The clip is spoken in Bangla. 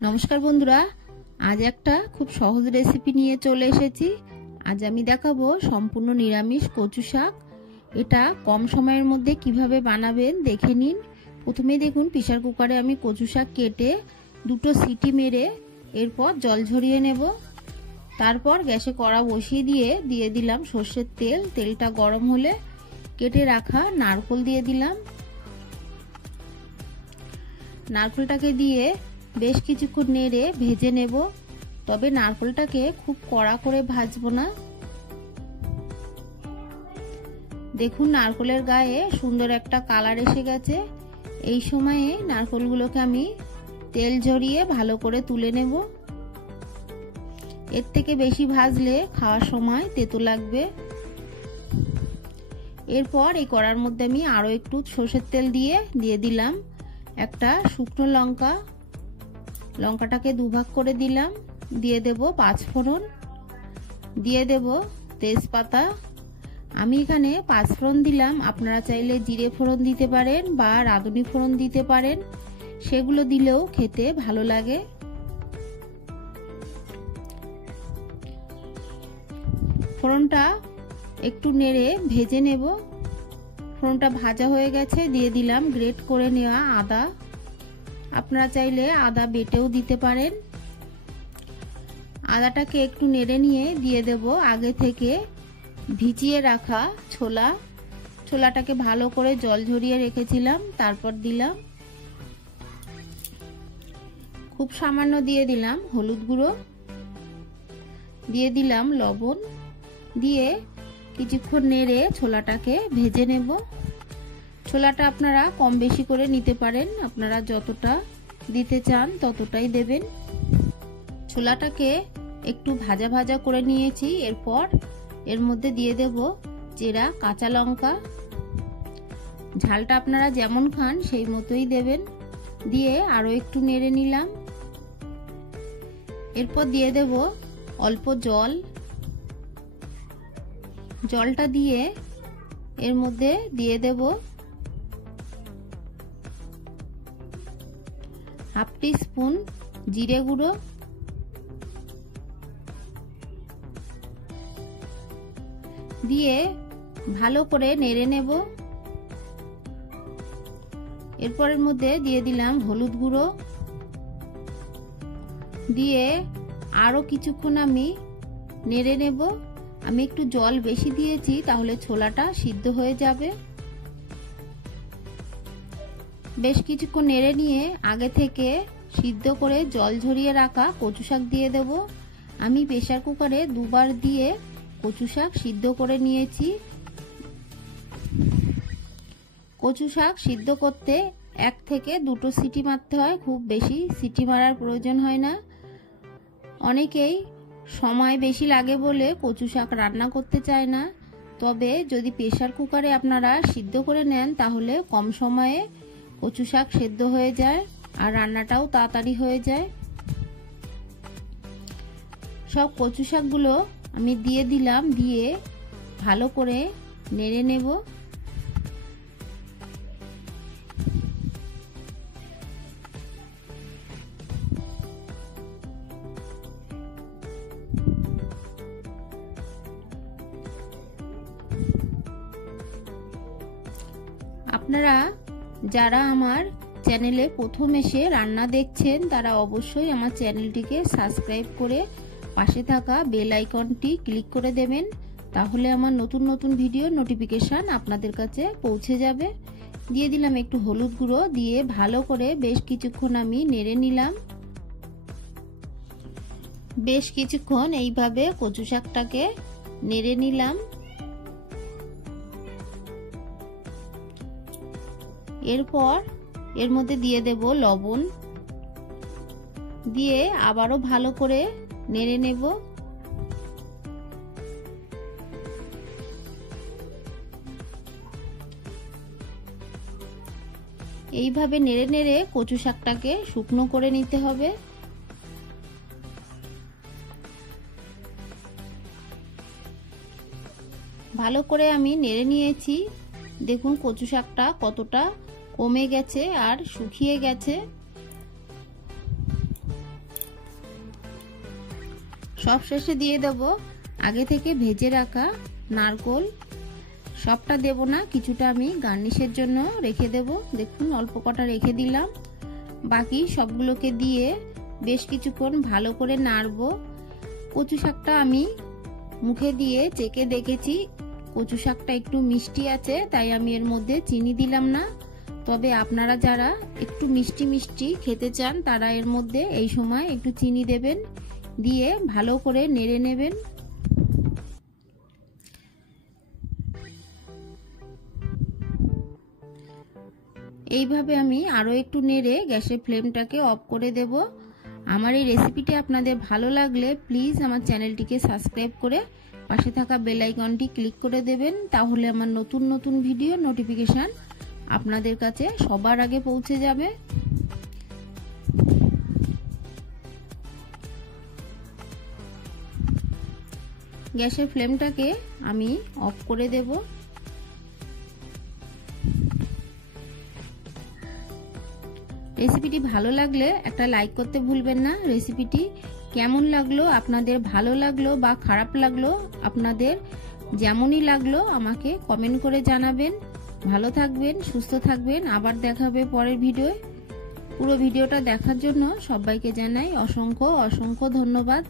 নমস্কার বন্ধুরা, আজ একটা খুব সহজ রেসিপি নিয়ে চলে এসেছি। আজ আমি দেখাবো সম্পূর্ণ নিরামিষ কচু শাক। এটা কম সময়ের মধ্যে কিভাবে বানাবেন দেখে নিন। প্রথমে দেখুন, প্রেসার কুকারে আমি কচু শাক কেটে দুটো সিটি মেরে এরপর জল ঝরিয়ে নেব। তারপর গ্যাসে কড়া বসিয়ে দিয়ে দিলাম সর্ষের তেল। তেলটা গরম হলে কেটে রাখা নারকেল দিয়ে দিলাম। নারকেলটাকে দিয়ে বেশ কিছুক্ষণ নেড়ে ভেজে নেব, তবে নারকেলটাকে খুব কড়া করে ভাজবো না। দেখুন, নারকেলের গায়ে সুন্দর একটা কালার এসে গেছে। এই সময়ে নারকেলগুলোকে আমি তেল ঝরিয়ে ভালো করে তুলে নেব। এর থেকে বেশি ভাজলে খাওয়ার সময় তেতো লাগবে। এরপর এই কড়ার মধ্যে আমি আরো একটু সরষের তেল দিয়ে দিলাম একটা শুকনো লঙ্কা। লঙ্কাটাকে দুভাগ করে দিলাম। দিয়ে দেব পাঁচফোড়ন, দিয়ে দেব তেজপাতা। আমি এখানে পাঁচফোড়ন দিলাম, আপনারা চাইলে জিরে ফোড়ন দিতে পারেন বা রাঁধুনি ফোড়ন দিতে পারেন, সেগুলো দিলেও খেতে ভালো লাগে। ফোড়নটা একটু নেড়ে ভেজে নেব। ফোড়নটা ভাজা হয়ে গেছে, দিয়ে দিলাম গ্রেট করে নেওয়া আদা। আপনারা চাইলে আদা বেটেও দিতে পারেন। আদাটাকে একটু নেড়ে নিয়ে দিয়ে দেব আগে থেকে ভিজিয়ে রাখা ছোলা। ছোলাটাকে ভালো করে জল ঝরিয়ে রেখেছিলাম, তারপর দিলাম। খুব সামান্য দিয়ে দিলাম হলুদ গুঁড়ো, দিয়ে দিলাম লবণ, দিয়ে কিছুক্ষণ নেড়ে ছোলাটাকে ভেজে নেব। ছোলাটা আপনারা কম বেশি করে নিতে পারেন, আপনারা যতটা দিতে চান ততটাই দেবেন। ছোলাটাকে একটু ভাজা ভাজা করে নিয়েছি। এরপর এর মধ্যে দিয়ে দেব চেরা কাঁচা লঙ্কা। ঝালটা আপনারা যেমন খান সেই মতোই দেবেন। দিয়ে আরো একটু নেড়ে নিলাম। এরপর দিয়ে দেব অল্প জল। জলটা দিয়ে এর মধ্যে দিয়ে দেব হাফ টি স্পুন জিরে গুঁড়ো, দিয়ে ভালো করে নেড়ে নেব। এরপরের মধ্যে দিয়ে দিলাম হলুদ গুঁড়ো, দিয়ে আরো কিছুক্ষণ আমি নেড়ে নেব। আমি একটু জল বেশি দিয়েছি, তাহলে ছোলাটা সিদ্ধ হয়ে যাবে। বেশ কিছুক্ষণ নেড়ে নিয়ে আগে থেকে সিদ্ধ করে জল ঝরিয়ে রাখা কচু শাক দিয়ে দেব। আমি প্রেসার কুকারে দুবার দিয়ে কচু শাক সিদ্ধ করে নিয়েছি। কচু শাক সিদ্ধ করতে 1 থেকে 2টো সিটি মারতে হয়, খুব বেশি সিটি মারার প্রয়োজন হয় না। অনেকেই সময় বেশি লাগে বলে কচু শাক রান্না করতে চায় না, তবে যদি প্রেসার কুকারে আপনারা সিদ্ধ করে নেন তাহলে কম সময়ে কচু শাক সেদ্ধ হয়ে যায় আর রান্নাটাও তাড়াতাড়ি হয়ে যায়। সব কচু শাকগুলো আমি দিয়ে দিলাম, দিয়ে ভালো করে নেড়ে নেব। আপনারা যারা আমার চ্যানেলে প্রথম এসে রান্না দেখছেন তারা অবশ্যই আমার চ্যানেলটিকে সাবস্ক্রাইব করে পাশে থাকা বেল আইকনটি ক্লিক করে দেবেন, তাহলে আমার নতুন নতুন ভিডিও নোটিফিকেশন আপনাদের কাছে পৌঁছে যাবে। দিয়ে দিলাম একটু হলুদ গুঁড়ো, দিয়ে ভালো করে বেশ কিছুক্ষণ আমি নেড়ে নিলাম। বেশ কিছুক্ষণ এইভাবে কচু শাকটাকে নেড়ে নিলাম। এরপর এর মধ্যে দিয়ে দেব লবণ, দিয়ে আবারও ভালো করে নেড়ে নেব। এইভাবে নেড়ে নেড়ে কচু শাকটাকে শুকনো করে নিতে হবে। ভালো করে আমি নেড়ে নিয়েছি। দেখুন কচু শাকটা কতটা কমে গেছে আর শুকিয়ে গেছে। সব শেষে দিয়ে দেব আগে থেকে ভেজে রাখা নারকোল। সবটা দেব না, কিছুটা আমি গার্নিশের জন্য রেখে দেব। দেখুন অল্প কটা রেখে দিলাম। বাকি সবগুলোকে দিয়ে বেশ কিছুক্ষণ ভালো করে নাড়বো। কচু শাকটা আমি মুখে দিয়ে চেখে দেখেছি, কচু শাকটা একটু মিষ্টি আছে, তাই আমি এর মধ্যে চিনি দিলাম না। তবে আপনারা যারা একটু মিষ্টি মিষ্টি খেতে চান তারা এর মধ্যে এই সময় একটু চিনি দেবেন, দিয়ে ভালো করে নেড়ে নেবেন। এইভাবে আমি আরো একটু নেড়ে গ্যাসের ফ্লেমটাকে অফ করে দেব। আমার এই রেসিপিটি আপনাদের ভালো লাগলে প্লিজ আমার চ্যানেলটিকে সাবস্ক্রাইব করে পাশে থাকা বেল আইকনটি ক্লিক করে দেবেন, তাহলে আমার নতুন নতুন ভিডিও নোটিফিকেশন আপনাদের কাছে সবার আগে পৌঁছে যাবে। গ্যাসের ফ্লেমটাকে আমি অফ করে দেব। রেসিপিটি ভালো লাগলে একটা লাইক করতে ভুলবেন না। রেসিপিটি কেমন লাগলো, আপনাদের ভালো লাগলো বা খারাপ লাগলো, আপনাদের যেমনই লাগলো আমাকে কমেন্ট করে জানাবেন। ভালো থাকবেন, সুস্থ থাকবেন, আবার দেখা হবে পরের ভিডিওয়। পুরো ভিডিওটা দেখার জন্য সবাইকে জানাই অসংখ্য অসংখ্য ধন্যবাদ।